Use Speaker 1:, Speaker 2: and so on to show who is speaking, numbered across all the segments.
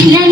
Speaker 1: Chile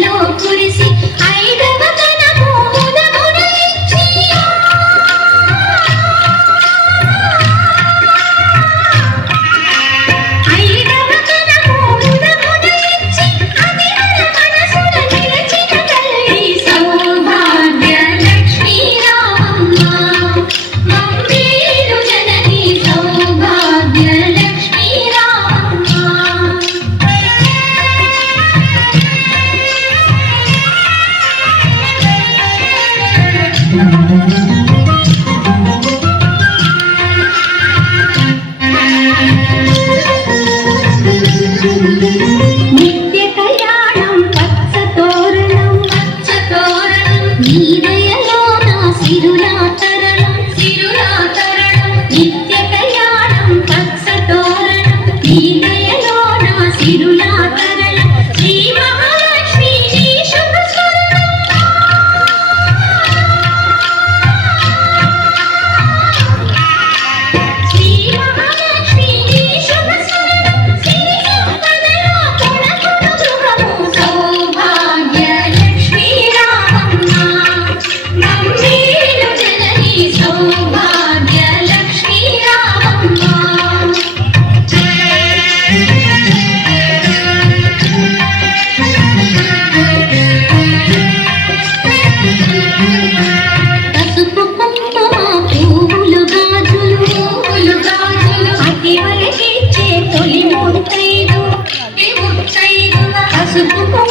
Speaker 1: Thank you.